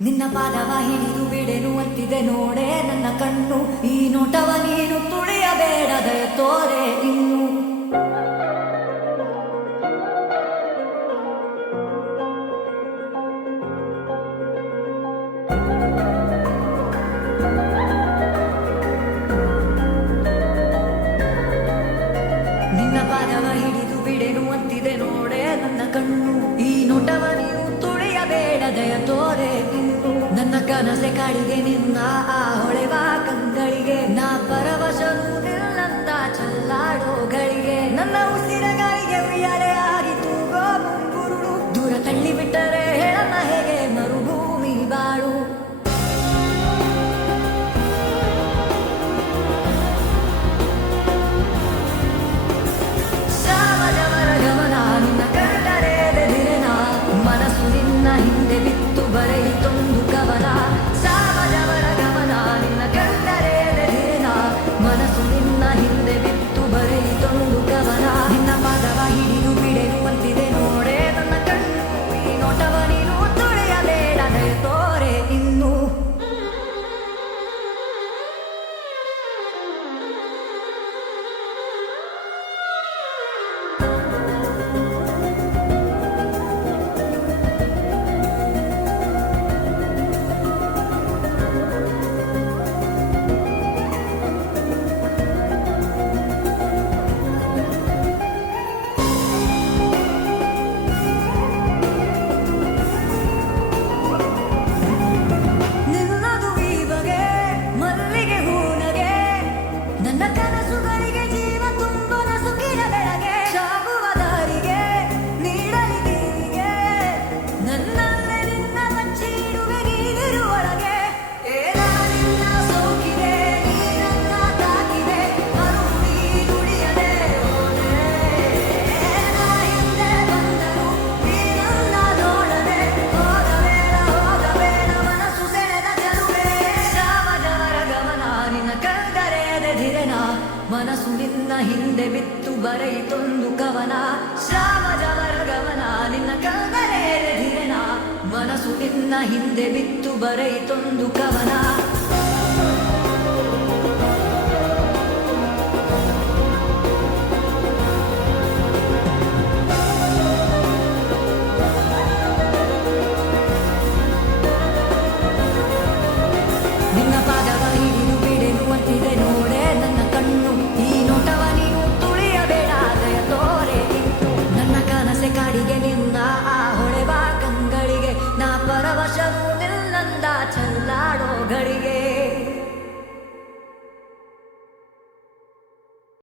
ನಿನ್ನ ಪಾದವ ಹಿಡಿದು ಬಿಡೆನು ಅಂತಿದೆ ನೋಡೆ ನನ್ನ ಕಣ್ಣು. ಈ ನೋಟವ ನೀನು ತುಳಿಯಬೇಡದ ತೋರೆ ಇನ್ನು. ನಿನ್ನ ಪಾದವ ಹಿಡಿದು ಬಿಡೆನು ಅಂತಿದೆ ನೋಡೆ ನನ್ನ ಕಣ್ಣು. ಈ ನೋಟವ ನೀನು ತುಳಿಯಬೇಡದ ತೋರೆ ಇನ್ನು. ನನ್ನ ಕನಸೆ ಕಾಡಿಗೆ ನಿನ್ನ ಆ ಹೊಳೆವ ಕಂಗಳಿಗೆ. ನಾ ಪರವಶನು ನಿಲ್ಲಂತ ಚಲ್ಲಾಡೋ ಗಳಿಗೆ. ನನ್ನ ಉಸಿರಗಳಿಗೆ ಉಯ್ಯಾಲೆ ಆಗಿ ತೂಗೋ ಮುಂಗುರುಳು. ದೂರ ತಳ್ಳಿ ಬಿಟ್ಟರೆ ಹೇಳಮ್ಮ ಹೇಗೆ ಮರುಭೂಮಿ ಬಾಳು. ಸಾವಯವರ ಗಮನ ನಿನ್ನ ಕಂಡರೆ ಬೆದಿರೆನ. ಮನಸ್ಸು ನಿನ್ನ ಹಿಂದೆ ಬಿತ್ತು ಬರೆಯಿತೊಂದು ಕವನ. ಸಾವಯವರ ಗಮನ ನಿನ್ನ ಕಂಡರೆ ಬೆದಿರೆನ. ಮನಸ್ಸು ನಿನ್ನ ಹಿಂದೆ ಬಿತ್ತು ಬರೆಯಿತೊಂದು ಕವನ. ನಿನ್ನ ಪಾದವ ಹಿಡಿದು ಬಿಡೆನು ಅಂತಿದೆ ನೋಡೆ ನನ್ನ ಕಣ್ಣು. ಈ ನೋಟವ ನೀನು ತುಳಿಯಬೇಡದೆ ತೋರೆ ಇನ್ನು. ನಿನ್ನದು ಈ ಬಗೆ ಮಲ್ಲಿಗೆ ಹೂನಗೆ. ನನ್ನ ಕನಸುಗಳಿಗೆ ಜೀವ ತುಂಬನ ಸುಖಿನ ಬೆಳಗ್ಗೆ. ಸಾಗುವ ದಾರಿಗೆ ನೀಡಲಿ ನೀರಿಗೆ. ನನ್ನಲ್ಲೇ ನಿನ್ನ ಬಚ್ಚಿಡುವೆ ನೀನಿರುವೊಳಗೆ. ಏನ ನಿನ್ನ ಸೋಕಿದೆ ನೀರನ್ನ ತಾಕಿದೆ. ಮರುಭೂಮಿ ನುಡಿಯದೆ ಹೋದೆ. ನಾ ಹಿಂದೆ ಬಂದರು ಈ ನನ್ನ ನೋಡದೆ. ಹೋದ ಬೇಡ ಮನಸ್ಸು ಸೆಳೆದ ಚೆಲುವೆ. ಸಾವಯವರ ಗಮನ ನಿನ್ನ ಕಂಡರೆ ಧಿರೆನ. ಮನಸ್ಸು ನಿನ್ನ ಹಿಂದೆ ಬಿತ್ತು ಬರೆಯಿತೊಂದು ಕವನ. ಸಾವಯವರ ಗಮನ ನಿನ್ನ ಕಂಡರೆ ಧಿರೆನ. ಮನಸ್ಸು ನಿನ್ನ ಹಿಂದೆ ಬಿತ್ತು ಬರೆಯಿತೊಂದು ಕವನ. ನಿನ್ನ ಪಾದವ ಹಿಡಿದು ಬಿಡೆನು ಅಂತಿದೆ ನೋಡೆ ನನ್ನ ಕಣ್ಣು. ಈ ನೋಟವ ನೀನು ತುಳಿಯಬೇಡಾದಯ ತೋರೆ ಇನ್ನು. ನನ್ನ ಕನಸೆ ಕಾಡಿಗೆ ನಿನ್ನ ಆ ಹೊಳೆವ ಕಂಗಳಿಗೆ. ನಾ ಪರವಶನು ನಿಲ್ಲಂದ ಚಲ್ಲಾಡೋ ಗಳಿಗೆ.